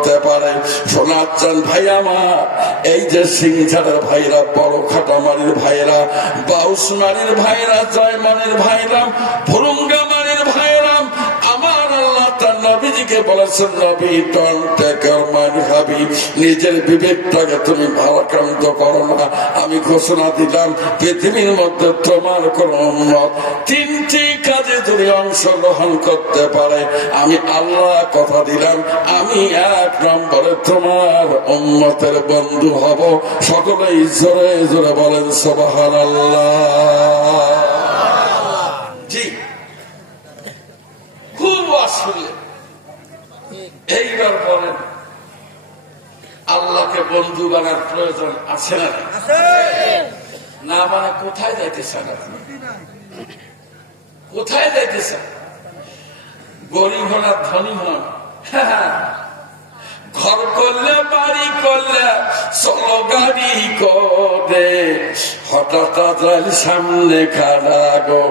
করতে পারে। সোনার চান ভাই আমার, এই যে সিংঝাড়ের ভাইরা, বড় খাটামারির ভাইরা বাউসমারির ভাইরা, জয়মানের ভাইরা ভুরুঙ্গামারির নবীজিকে বলেছেন নবী ডন্ট টেক ইউর হাবি। নিজের বিবেকটাকে তুমি ভারাক্রান্ত করো না। আমি ঘোষণা দিলাম, পৃথিবীর মধ্যে তোমার কোন উন্নত তিনটি কাজে যদি অংশগ্রহণ করতে পারে। আমি আল্লাহ কথা দিলাম, আমি এক নম্বরে তোমার উন্মতের বন্ধু হব। সকলেই জোরে জোরে বলেন সবাহান আল্লাহ জি। খুব আসলে এইবার বলেন। আল্লাহকে বন্ধু বানার প্রয়োজন আছে না? না মানে কোথায় যাইতেছেন কোথায় যাইতেছেন? গরিব হন আর ধনী হন। ঘর করলে বাড়ি করলে চলো গাড়ি করে। হঠাৎ আজরাইল সামনে খাড়া গো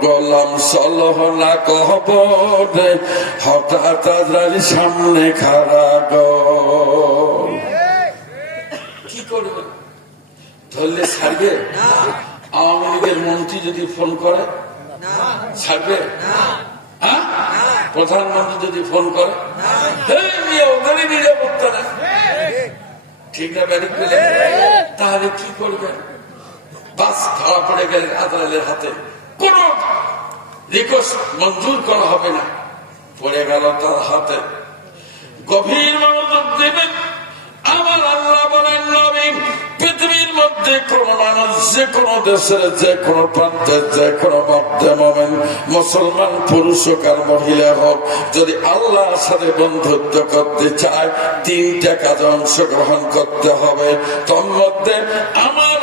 গোলাম চলো না কহব রে হঠাৎ আজরাইল সামনে খাড়া গো। কি করবে? ধরলে ছাড়বে? আওয়ামী লীগের মন্ত্রী যদি ফোন করে? ছাড়বে? হ্যাঁ? প্রধানমন্ত্রী যদি ফোন করে? ঠিক। না তাহলে কি করবেন বাস ধরা পড়ে গেলেন আদালতের হাতে। কোন রিকোয়েস্ট মঞ্জুর করা হবে না। পড়ে গেল তার হাতে। গভীর মনোযোগ দেবেন। আমার আল্লাহ বলেন, নবী, পৃথিবীর মধ্যে কোন মানুষ, যে কোন দেশের, যে কোন প্রান্তের, যে কোন বাদ্যে মোমেন, মুসলমান, পুরুষ হোক আর মহিলা হোক, যদি আল্লাহর সাথে বন্ধুত্ব করতে চায়, তিনটা কাজে অংশগ্রহণ করতে হবে। তোর মধ্যে আমার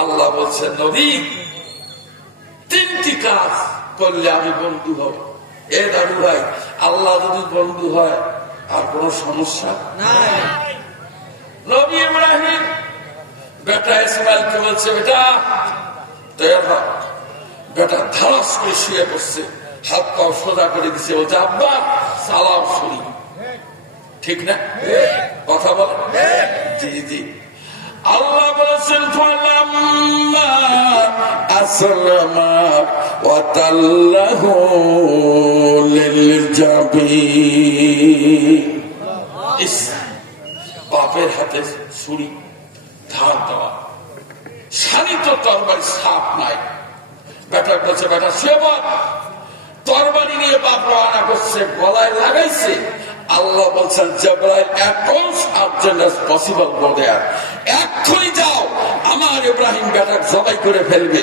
আল্লাহ বলছেন নবী তিনটি কাজ করলে আমি বন্ধু হব। এ দাদু ভাই আল্লাহ যদি বন্ধু হয় আর কোন সমস্যা? নবী ইব্রাহিম বেটা ইসমাইলকে বলছে বেটা তৈরি হ বেটা ধারাস করে শুয়ে পড়ছে হাত পাও সোজা করে দিছে বলছে আব্বা সালাম শুনি। ঠিক না? তাল্লাহু লিল বাপের হাতে ছুরি, ধার দেওয়া। শানিত তরবারি সাপ নাই। বেটা বলছে, বেটা সে তরবারি নিয়ে বাপ রওনা করছে, গলায় লাগাইছে। আল্লাহ বলছেন, জেব্রাইল এখন সাবজেন্ট পসিবল বলে এক্ষুনি যাও, আমার ইব্রাহিম বেটা জবাই করে ফেলবে।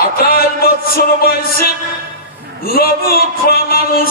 আঠাশ বছর বয়সে হওয়া মানুষ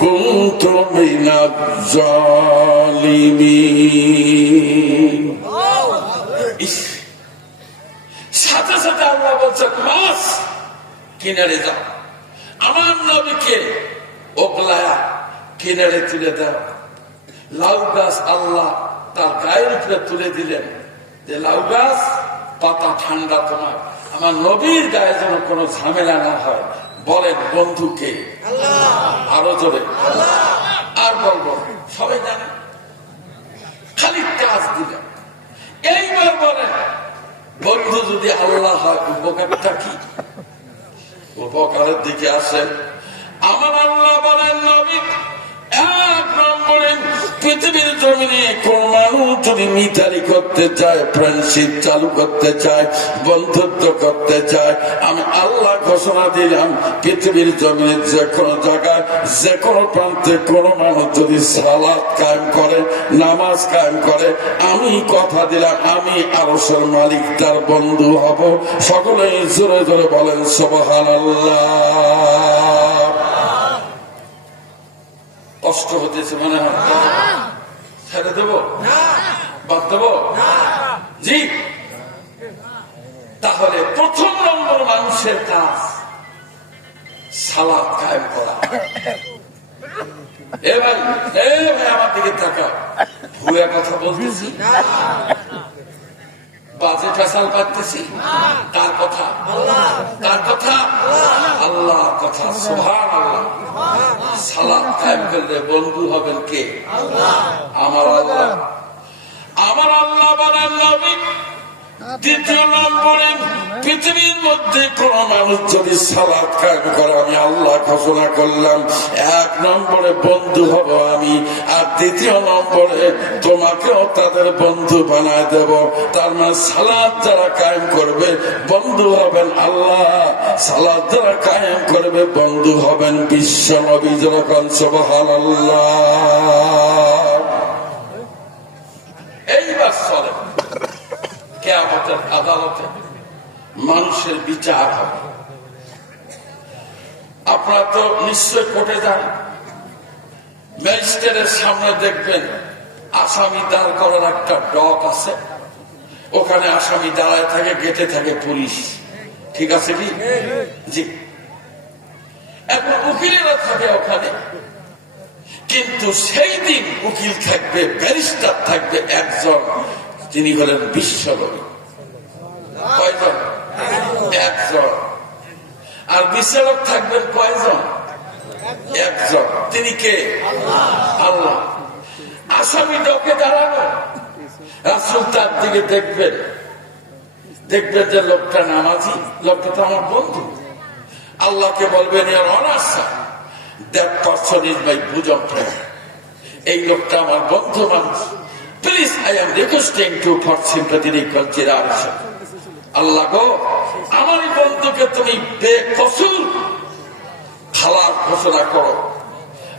মিনাজ জালিমিন ইস, সাথে সাথে আল্লাহ বলছেন মাছ কিনারে যাও। আমার নবীকে ওগলায়া কিনারে তুলে দাও। লাউ গাছ আল্লাহ তার গায়ের উপরে তুলে দিলেন। যে লাউ গাছ পাতা ঠান্ডা তোমার। আমার নবীর গায়ে যেন কোনো ঝামেলা না হয়। বলেন বন্ধুকে আরও জোরে। আর বলব সবাই জানে? খালি কাজ দিলেন এইবার বলেন বন্ধু যদি আল্লাহ হয় উপকারটা কি? উপকারের দিকে আসেন। আমার আল্লাহ বলেন নবী এক নম্বরে পৃথিবীর জমিনে কোন মানুষ যদি মিতালি করতে চায় ফ্রেন্ডশিপ চালু করতে চায়, বন্ধুত্ব করতে চায়, আমি আল্লাহ ঘোষণা দিলাম, পৃথিবীর জমিনে যে কোনো জায়গায়, যে কোনো প্রান্তে কোন মানুষ যদি সালাদ কায়েম করে, নামাজ কায়েম করে, আমি কথা দিলাম, আমি আরসের মালিক, তার বন্ধু হব। সকলে জোরে জোরে বলেন সোবাহান কষ্ট হতেছে মনে হয়। ছেড়ে দেবো? বাদ দেবো? জি। তাহলে প্রথম নম্বর মানুষের কাজ সালাদ কায়েম করা। এ ভাই এ ভাই আমার দিকে থাকা ভুয়া কথা বলতেছি। বাজে পাচ্ছি তার কথা? তার কথা? আল্লাহ কথা সোহান আল্লাহ সালাদ করলে বন্ধু হবেন কে? আমার আল্লাহ। আমার আল্লাহ বানান নবী। দ্বিতীয় নম্বরে পৃথিবীর মধ্যে কোন মানুষ যদি সালাদ করে, আমি আল্লাহ ঘোষণা করলাম, এক নম্বরে বন্ধু হব আমি, আর দ্বিতীয় নম্বরে তোমাকেও তাদের বন্ধু বানায় দেব। তার মানে সালাদ যারা কায়েম করবে, বন্ধু হবেন আল্লাহ। সালাদ যারা কায়েম করবে, বন্ধু হবেন বিশ্ব নবী, যেরকম সবহান আল্লাহ এইবার চলে কেয়ামতের আদালতে মানুষের হবে আপনারা তো নিশ্চয় কোর্টে যান। ম্যাজিস্ট্রেটের সামনে দেখবেন আসামি দাঁড় করার একটা ডক আছে। ওখানে আসামি দাঁড়ায় থাকে, গেটে থাকে পুলিশ। ঠিক আছে কি? জি। এখন উকিলেরা থাকে ওখানে। কিন্তু সেই দিন উকিল থাকবে, ব্যারিস্টার থাকবে একজন। তিনি হলেন বিশ্বনবী কয়জন একজন আর বিচারক থাকবেন কয়জন? একজন। তিনি কে? আল্লাহ। আসামি ডকে দাঁড়ানো রাসুল তার দিকে দেখবেন। দেখবেন যে লোকটা নামাজি, লোকটা তো আমার বন্ধু। আল্লাহকে বলবেন এর অনাশা that person is my bosom এই লোকটা আমার বন্ধু মানুষ। Please I am requesting to for sympathy consideration Allah গো আমার বন্ধুকে তুমি বেকসুর খালার ঘোষণা করো।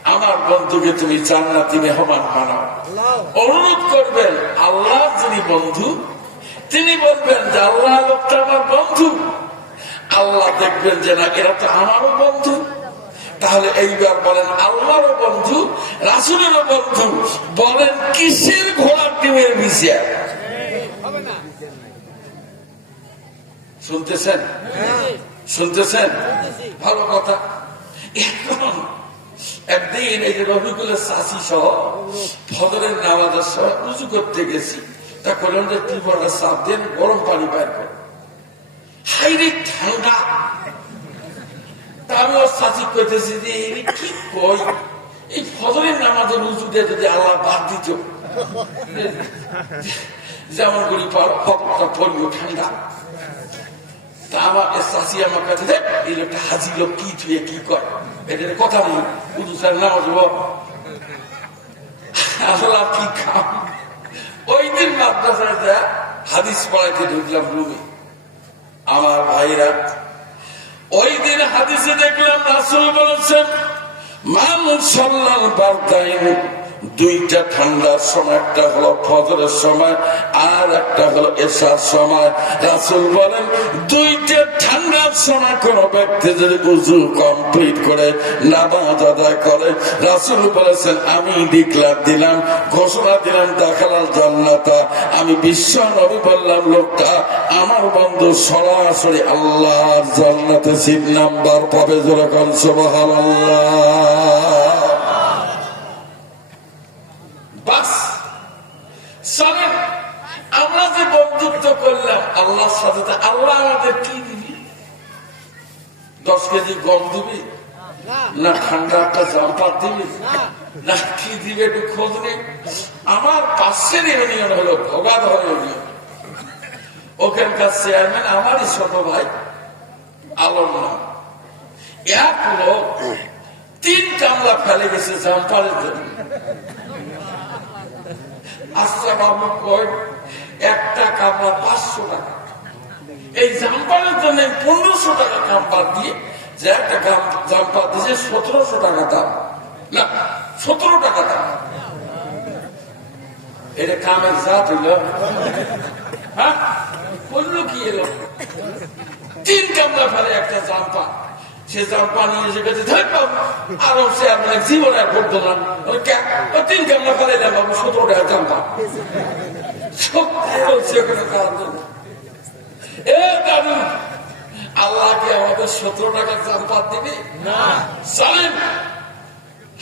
আমার বন্ধুকে তুমি জান্নাতি মেহমান বানাও। অনুরোধ করবেন, আল্লাহ যিনি বন্ধু, তিনি বলবেন যে আল্লাহ লোকটা আমার বন্ধু। আল্লাহ দেখবেন যে না, এরা তো আমারও বন্ধু। তাহলে এইবার বলেন, আল্লাহরও বন্ধু, রাসুলেরও বন্ধু। বলেন, কিসের ঘোড়ার টিমের বিষয় শুনতেছেন? শুনতেছেন? ভালো কথা। একদিন এই যে রবিকুলের চাষি সহ ফদরের নামাজের সময় উঁচু করতে গেছি। তা করলাম যে ত্রিপুরা সাপ দেন গরম পানি বাইর করে। হাইরে ঠান্ডা। আমি ওর চাষি করতেছি যে কি কই? এই ফজরের নামাজের উঁচুতে যদি আল্লাহ বাদ দিত। যেমন করি পড়িও ঠান্ডা। তা আমার চাষি আমার এই লোকটা হাজি লোক, কি থুয়ে কি কয়? এটার কথা নেই উঁচু স্যার নামাজ আল্লাহ কি খাম? ওই দিন মাদ্রাসায় হাদিস পড়াইতে ঢুকলাম রুমে। আমার ভাইরা, ওই দিন হাদিসে দেখলাম রাসুল বলেছেন মানুষ সাল্লাল বার্তাইন দুইটা ঠান্ডার সময়, একটা হলো ফজরের সময় আর একটা হলো এসার সময়। রাসুল বলেন, দুইটা ঠান্ডার সময় কোন ব্যক্তি যদি উজু কমপ্লিট করে, নামাজ আদায় করে, রাসুল বলেছেন, আমি ডিক্লার দিলাম, ঘোষণা দিলাম দেখালাল জান্নাতা। আমি বিশ্ব নবী বললাম, লোকটা আমার বন্ধু সরাসরি আল্লাহর জান্নাতে সিট নাম্বার পাবে যেরকম, সুবহানাল্লাহ। চলেন আমরা যে বন্ধু আল্লাহর সাথে আল্লাহ আমাদের কি দিবি? দশ কেজি গম দিবি? না। ঠান্ডা একটা জাম্পার দিবি? না। কি দিবে একটু খোঁজ নেই আমার পাশের ইউনিয়ন হলো ভোগাধর ইউনিয়ন। ওখানকার চেয়ারম্যান আমারই ছোট ভাই আলম নাম। এক লোক তিন কামলা ফেলে গেছে জাম্পারের জন্য। একটা কামলা পাঁচশো টাকা। এই জাম্পারের জন্য পনেরোশো টাকা কাম্পার দিয়ে যে একটা জাম্পার দিয়েছে সতেরোশো টাকা দাম। না, সতেরো টাকা দাম। এটা কামের জাত হইল। হ্যাঁ করল কি এলো? তিন কামলা ফেলে একটা জাম্পা সে এসে গেছে আরও সে আপনার জীবন আর তিন সতেরো টাকা এ দাদু আল্লাহকে আমাদের সতেরো জাম্পার দিবে? না।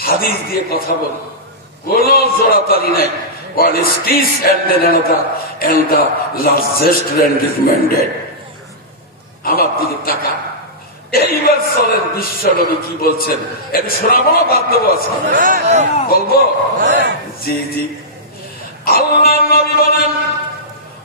হাদিস দিয়ে কথা বল। কোন জোড়াতালি নাই। What is this and then another and the largest rent is mandate. আমার দিকে টাকা এইবার চলেন বিশ্ব নবী কি বলছেন? এটা শোনাবো না বাদ দেবো আছে বলব? জি জি। আল্লাহ নবী বলেন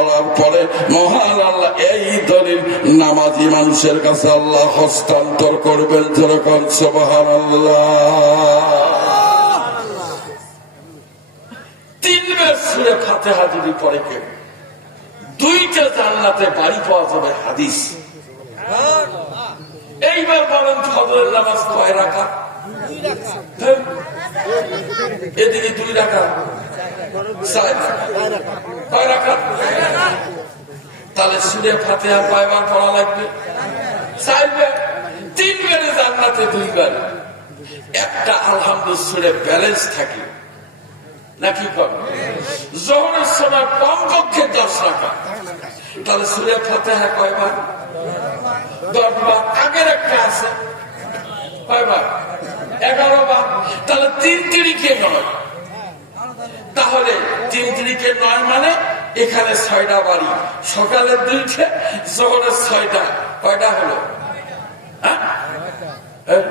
মরার পরে, মহান আল্লাহ, এই দলিল নামাজি মানুষের কাছে আল্লাহ হস্তান্তর করবেন যেরকম সবহান দুইটা বাড়ি পাওয়া যাবে হাদিস। এইবার রাখা এদিকে দুই রাখা তাহলে সুরে ফাতেহা কয়বার পড়া লাগবে? চারবার। তিনবারে জান্নাতে একটা আলহামদুল সুরে ব্যালেন্স থাকে। নাকি কম? জোহরের সময় দশ রাখা। তাহলে সুরে ফাতেহা কয়বার? দশবার। আগের একটা আছে। কয়বার? এগারো বার তাহলে তিন তিরিকে নয়। তাহলে তিন তিরিকে নয় মানে এখানে ছয়টা বাড়ি। দুইটা জোহরের ছয়টা। কয়টা হলো? হ্যাঁ? হ্যাঁ?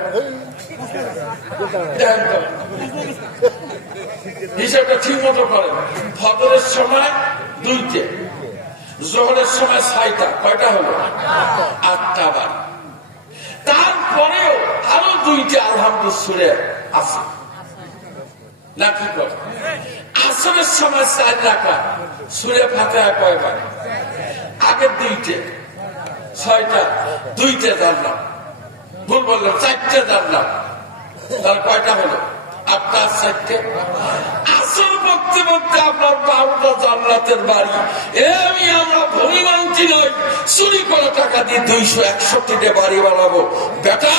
হিসাবটা ঠিক মতো করেন। সময় দুইটে, জোহরের সময় ছয়টা। কয়টা হলো? আটটা বার তারপরেও আরও দুইটা আলহামদুল সুরে আছে। না কি সময় চার রাখা, সুরে ফাঁকা কয়বার? আগের দুইটে, ছয়টা, দুইটা জানলাম ভুল বললাম, চারটে জানলাম তাহলে কয়টা হলো? আটটা, চারটে? আসল আপনার বাড়ি। এ আমি আমরা ধনী মানছি নই টাকা দিয়ে দুইশো একষট্টিটা বাড়ি বানাবো। বেটা!